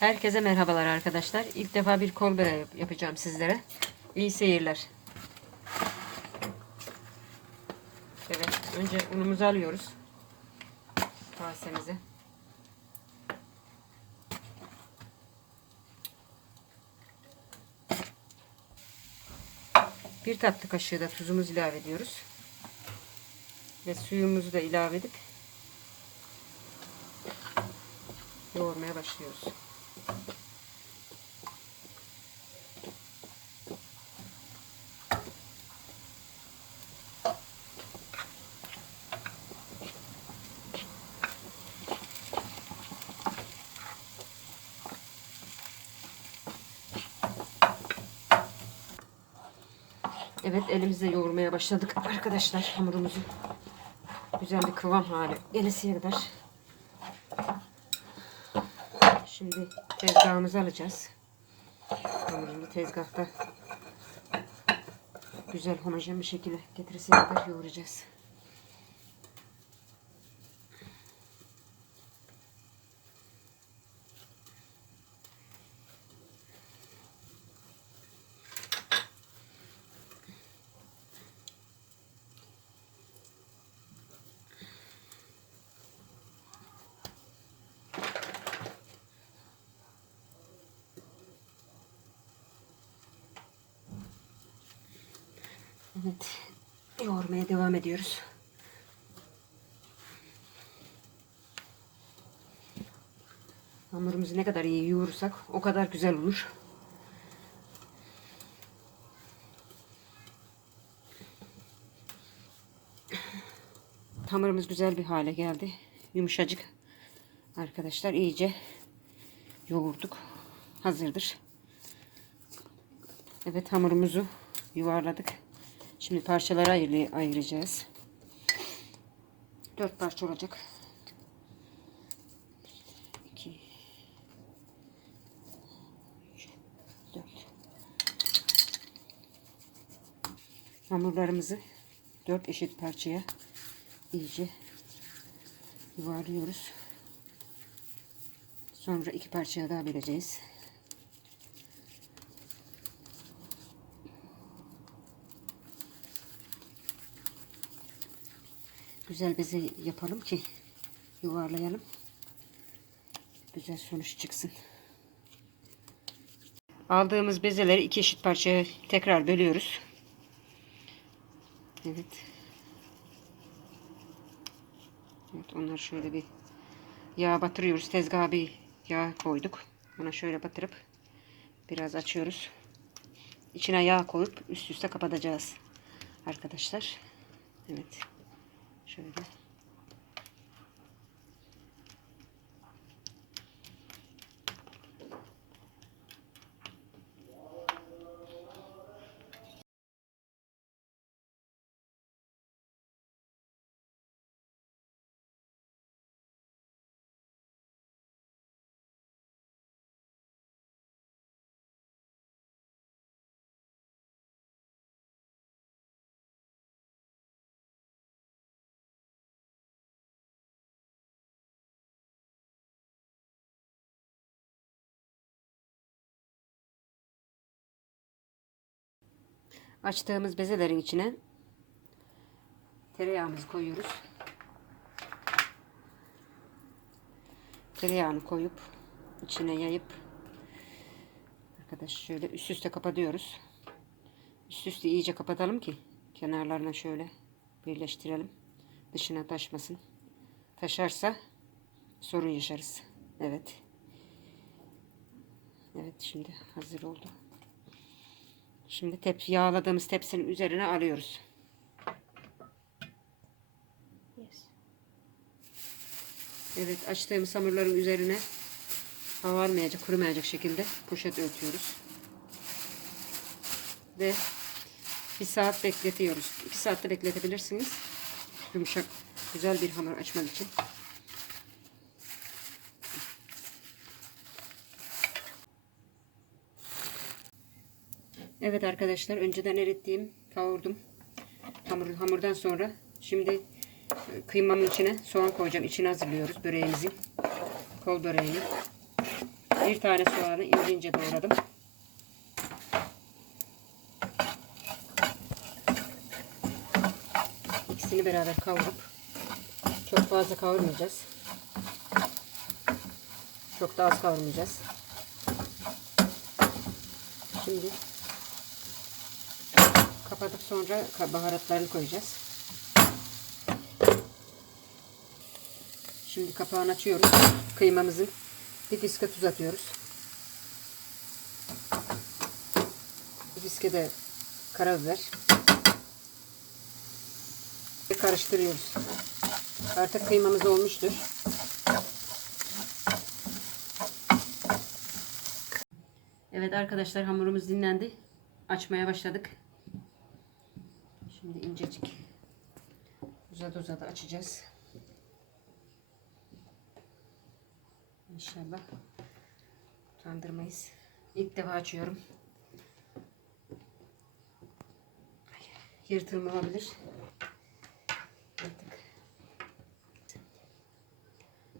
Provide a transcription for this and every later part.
Herkese merhabalar arkadaşlar. İlk defa bir kol yap- yapacağım sizlere. İyi seyirler. Evet, önce unumuzu alıyoruz. Kasemize. Bir tatlı kaşığı da tuzumuzu ilave ediyoruz. Ve suyumuzu da ilave edip yoğurmaya başlıyoruz. Evet elimizle yoğurmaya başladık arkadaşlar hamurumuzu. Güzel bir kıvam hali gelesiye kadar. Şimdi tezgahımızı alacağız. Hamurunu tezgahta güzel homojen bir şekilde kadar yoğuracağız. Evet. Yoğurmaya devam ediyoruz. Hamurumuzu ne kadar iyi yoğurursak o kadar güzel olur. Hamurumuz güzel bir hale geldi. Yumuşacık. Arkadaşlar iyice yoğurduk. Hazırdır. Evet hamurumuzu yuvarladık. Şimdi parçalara ayır- ayıracağız. Dört parça olacak. Dört. Hamurlarımızı dört eşit parçaya iyice yuvarlıyoruz. Sonra iki parçaya daha böleceğiz. Güzel beze yapalım ki yuvarlayalım. Güzel sonuç çıksın. Aldığımız bezeleri iki eşit parçaya tekrar bölüyoruz. Evet. Evet onları şöyle bir yağ batırıyoruz. Tezgaha bir yağ koyduk. Ona şöyle batırıp biraz açıyoruz. İçine yağ koyup üst üste kapatacağız. Arkadaşlar. Evet. 瞅 Açtığımız bezelerin içine tereyağımızı koyuyoruz. Tereyağını koyup içine yayıp arkadaş şöyle üst üste kapatıyoruz. Üst üste iyice kapatalım ki kenarlarına şöyle birleştirelim. Dışına taşmasın. Taşarsa sorun yaşarız. Evet. Evet şimdi hazır oldu. Şimdi tepsi yağladığımız tepsinin üzerine alıyoruz. Evet açtığımız hamurların üzerine hava almayacak, kurumayacak şekilde poşet örtüyoruz. Ve bir saat bekletiyoruz. İki saatte bekletebilirsiniz. Yumuşak, güzel bir hamur açmak için. Evet arkadaşlar önceden erittiğim kavurdum. Hamur, hamurdan sonra şimdi e, kıymamın içine soğan koyacağım. İçine hazırlıyoruz böreğimizin. Kol böreğini. Bir tane soğanı ince ince doğradım. İkisini beraber kavurup çok fazla kavurmayacağız. Çok da az kavurmayacağız. Şimdi kapatıp sonra baharatlarını koyacağız. Şimdi kapağını açıyoruz. Kıymamızın bir fiske tuz atıyoruz. Bir fiske de karabiber. Ve karıştırıyoruz. Artık kıymamız olmuştur. Evet arkadaşlar hamurumuz dinlendi. Açmaya başladık. İncecik uzadı uzadı açacağız. İnşallah utandırmayız. İlk defa açıyorum. Yırtılma olabilir.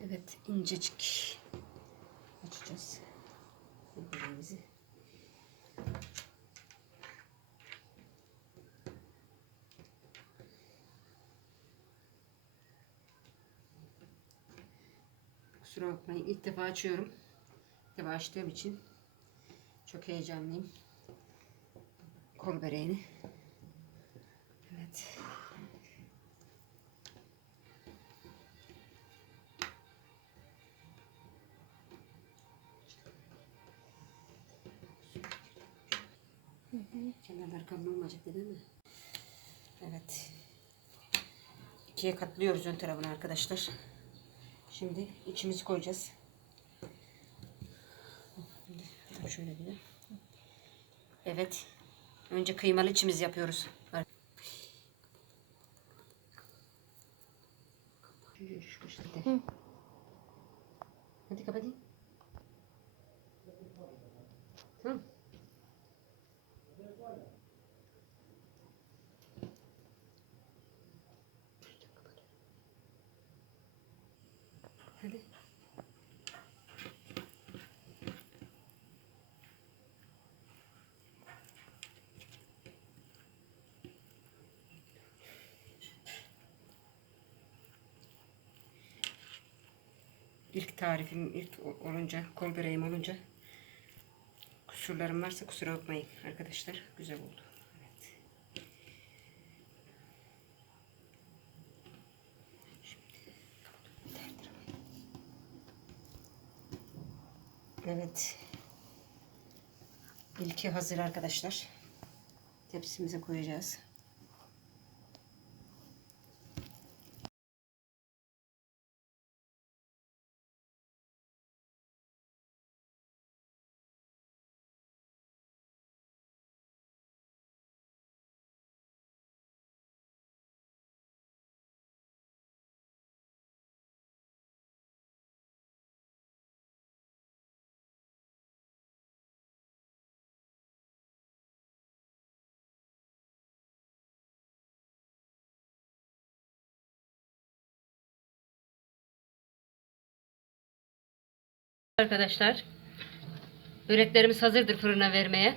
Evet incecik açacağız. Biberimizi. Kusura bakmayın. İlk defa açıyorum. İlk defa açtığım için çok heyecanlıyım. Kol böreğini. Evet. Kenarlar kalın değil mi? Evet. İkiye katlıyoruz ön tarafını arkadaşlar. Şimdi içimizi koyacağız. Şöyle bir. Evet. Önce kıymalı içimizi yapıyoruz. Hadi kapatayım. Tamam. Hadi. İlk tarifim ilk olunca, kol böreğim olunca kusurlarım varsa kusura bakmayın arkadaşlar. Güzel oldu. Evet. Evet. İlki hazır arkadaşlar. Tepsimize koyacağız. Arkadaşlar böreklerimiz hazırdır fırına vermeye.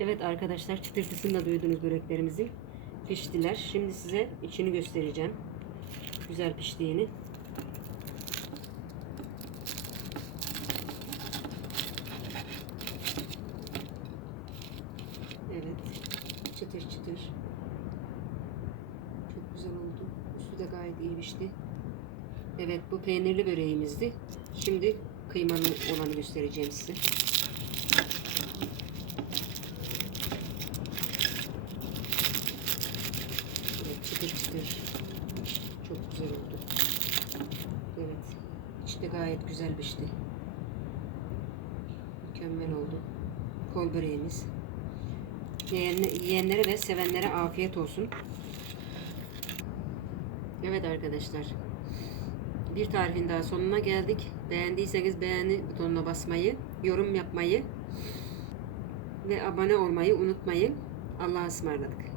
Evet arkadaşlar çıtırtısını da duydunuz böreklerimizin. Piştiler. Şimdi size içini göstereceğim. Güzel piştiğini. Evet. Çıtır çıtır. Çok güzel oldu. Üstü de gayet iyi pişti. Evet bu peynirli böreğimizdi. Şimdi kıymalı olanı göstereceğim size. Evet, çıtır çıtır. Çok güzel oldu. Evet. İçi gayet güzel pişti. Mükemmel oldu. Kol böreğimiz. Yiyen- Yiyenlere ve sevenlere afiyet olsun. Evet arkadaşlar. Bir tarifin daha sonuna geldik. Beğendiyseniz beğeni butonuna basmayı, yorum yapmayı ve abone olmayı unutmayın. Allah'a ısmarladık.